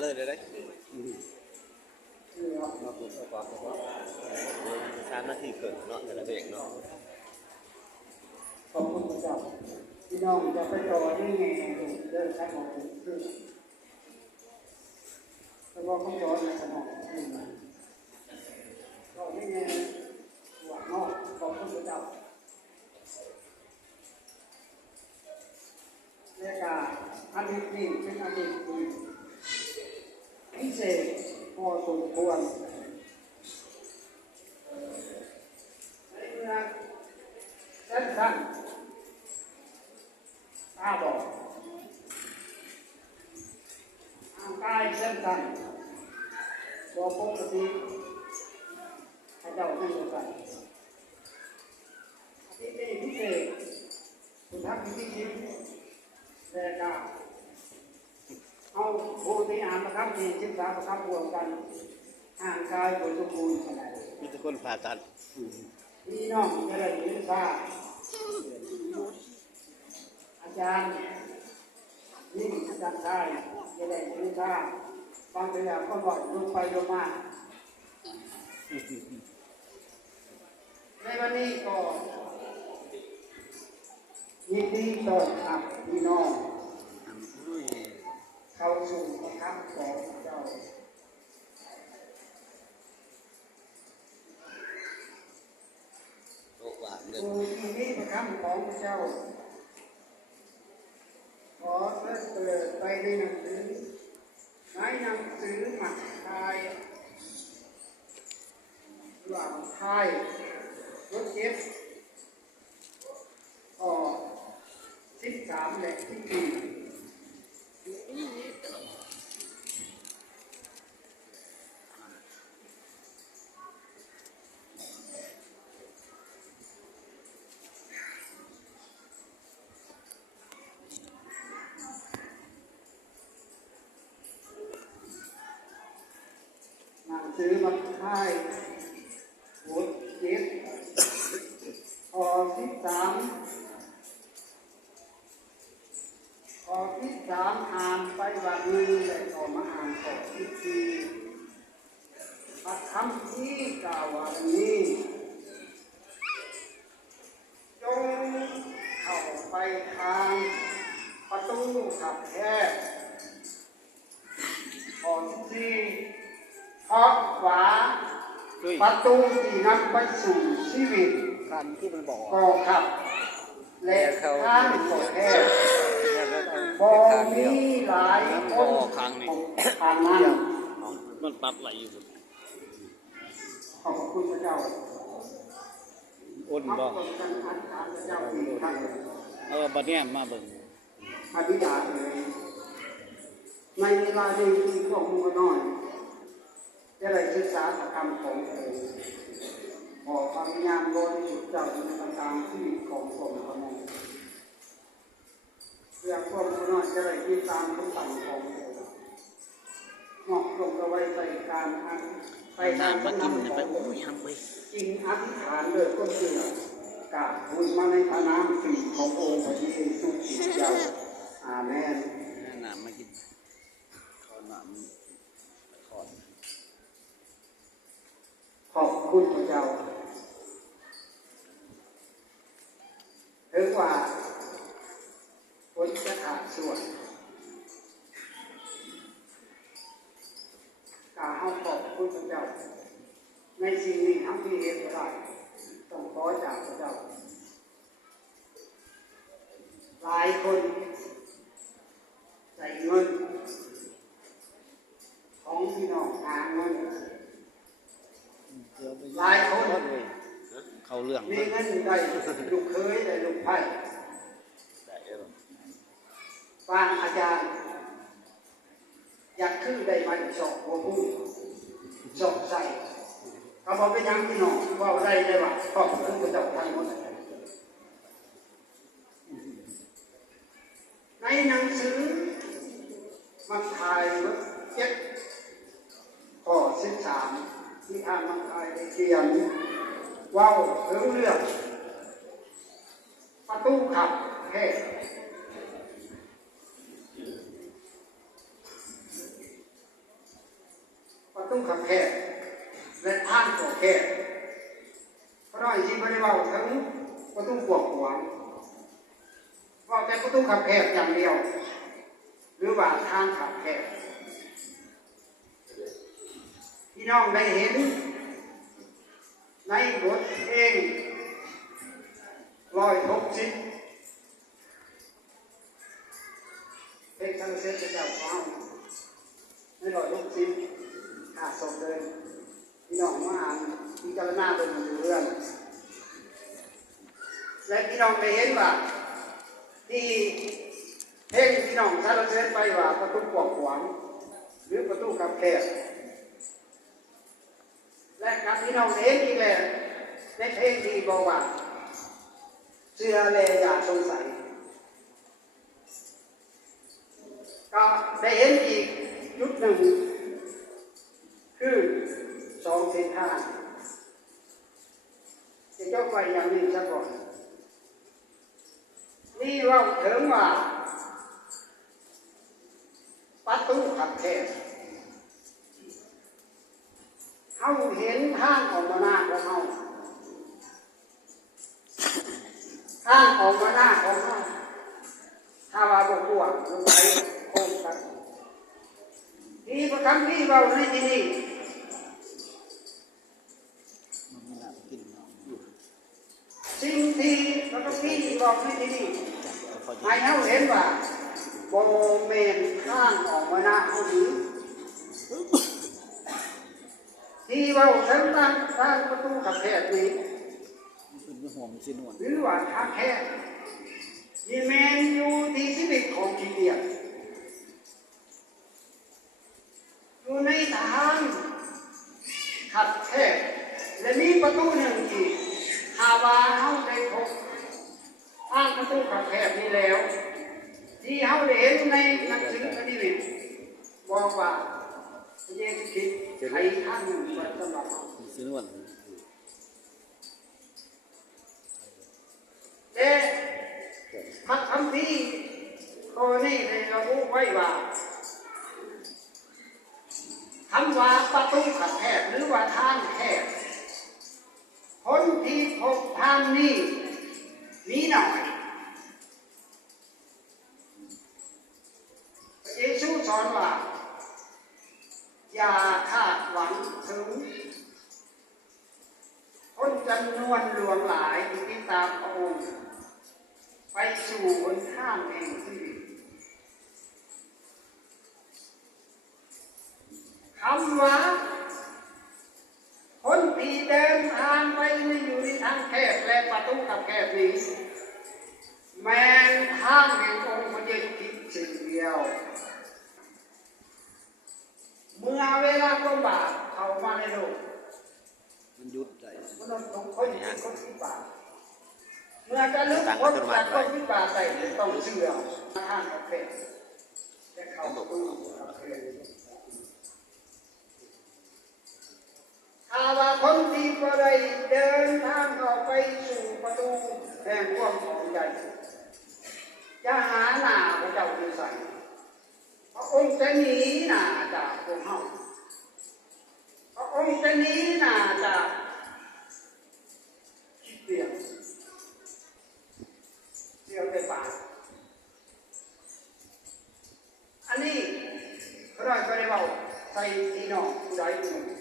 เลยได้มาพูดเอาความเพราะ3 นาทีเกินเนาะแต่ละเพลงเนาะขอบคุณพระเจ้าพี่น้องจะไปต่อนี่ไงเดินทางของคือแต่ว่าเขาร้อนในสมองก็นี่ไงหัวนอกขอบคุณพระเจ้าเรียกว่าอาทิตย์นี้เป็นอาทิตย์ที่พิเศษพอสมควรในเมื่อสั้นตาบอกร่างกายสั้นตัวปกติพระเจ้าไม่เหมือนกันที่นี่พิเศษคุณทักที่ชิมแต่ก็เอาผู้ที่อ่านประคับที่ศึกษาประคับรวมกันห่างกายบริสุทธิ์บูรณ์ขนาดมีทุกคนผ่าตัดพี่น้องจะได้ยินว่าอาจารย์ยิ่งอาจารย์ได้จะได้ยินว่าบางทีก็บ่อยลงไปลงมาในวันนี้ก็ยินดีต้อนรับพี่น้องเข้าสู่ประทับของเจ้าผู้ที่มีประทับของเจ้าขอเปิดไปในหนังสือหนังสือหมักไทยหลังไทยรถเก็บ13 และที่4หนังสือหมักไทยรถเก็บ13ข้อที่3อ่านไปวันหนึ่งและต่อมาอ่านข้อที่4พระคำที่กล่าววันนี้จงเข้าไปทางประตูขับแคบข้อที่4เพราะว่าประตูที่นำไปสู่ชีวิตคันที่มันบอกก็ขับและทางก็แคบบ่มีหลายคนทางนั้นมันปัดไหลอยู่ขอบคุณพระเจ้าอ้นบ่บัดเนี้ยมาเบิ่งอธิษฐานเลยในเวลานี้ที่พวกมึงน้อยจะได้ศึกษาธรรมของเองขอความพยายามบริสุทธิ์เจ้าในต่างๆที่ของพวกมึงน้อยเพื่อพวกมึงน้อยจะได้ติดตามคำสั่งของเองนอกลงเอาไว้ใส่การอ่านไปตามนำของจริงอธิษฐานเลยก็คือกราบทูลมาในพระนามสิ่งขององค์พระเยซูคริสต์เจ้าอาเมนน้ำมากินขอน้ำขอบคุณพระเจ้าถึงว่าฝนจะขาดส่วนกาขอบคุณพระเจ้าในสิ่งนี้ทั้งที่เห็นก็ได้ต้องขอจากพระเจ้าหลายคนใส่เงินของพี่น้องหาเงินหลายคนเขาเรื่องมีเงินได้ลูกเคยได้ลูกไผ่บางอาจารย์อยากขึ้นได้มาสอบหัวผู้สอบใส่เขาบอกไปยังพี่น้องว่าได้ว่าขอบคุณพระเจ้าทั้งหมดในหนังสือมัทธิว7 ข้อ 13ที่อ่านมัทธิวได้เขียนว่าถึงเรื่องประตูขับแคบ แต่ประตูขับแคบอย่างเดียวหรือว่าทางขับแคบพี่น้องได้เห็นในบทเพลง160เพลงสรรเสริญพระเจ้าของเราใน160ขาดสมเดินพี่น้องมาอ่านพิจารณาเป็นเรื่องและพี่น้องได้เห็นว่าที่เพลงพี่น้องสรรเสริญไปว่าประตูกว้างขวางหรือประตูขับแคบและการพี่น้องเห็นอีกแล้วในเพลงที่บอกว่าเชื่อเลยอย่าสงสัยก็ได้เห็นอีกจุดหนึ่งคือ2 เส้นทางจะยกไปอย่างนี้ซะก่อนนี่เราถึงว่าประตูขับแคบเขาเห็นทางออกมาหน้าของเขาทางออกมาหน้าของเขาถ้าว่าบกวนลงไปโค้งกันที่ประคำที่เราในที่นี้สิ่งที่ประคำที่บอกในที่นี้ให้เขาเห็นว่าโบเมนข้างออกมาหน้าเขาหรือที่เราเส้นทางประตูขับแคบนี้หรือว่าทางแคบมีเมนอยู่ที่ชีวิตของชีวิตอยู่ในทางขับแคบและมีประตูหนึ่งอีกหาว่าเขาได้พบทางประตูขับแคบนี้แล้วที่เขาได้เห็นในหนังสือคดีนี้บอกว่าเยซูคริสต์ใช้ทางหนึ่งไว้สำหรับเราแต่พระคัมภีร์ข้อนี้ได้ระบุไว้ว่าคำว่าประตูขับแคบหรือว่าทางแคบคนที่พบทางนี้มีหน่อยเยซูสอนว่าอย่าคาดหวังถึงคนจำนวนหลวงหลายที่ติดตามพระองค์ไปสู่หนทางแห่งชีวิตคำว่าคนที่เดินทางไปอยู่ในทางแคบและประตูขับแคบนี้แม้ทางแห่งองค์พระเยซูคริสต์สิ่งเดียวเมื่อเวลาคนบาปเข้ามาในโลกมันยุดได้มนุษย์ทุกคนเป็นคนที่บาปเมื่อจะลุกพ้นจากคนที่บาปไปต้องเชื่อทางขับแคบและเข้าประตูขับแคบถ้าว่าคนที่บ่ได้เดินทางออกไปสู่ประตูแห่งความของใจจะหาหน้าพระเจ้าอยู่ไสพระองค์จะหนีหน้าจากพวกเฮาพระองค์จะหนีหน้าจากคิดเปลี่ยนเสียงในปากอันนี้พระราชาได้บอกใส่ที่นอกผู้ใดผู้หนึ่ง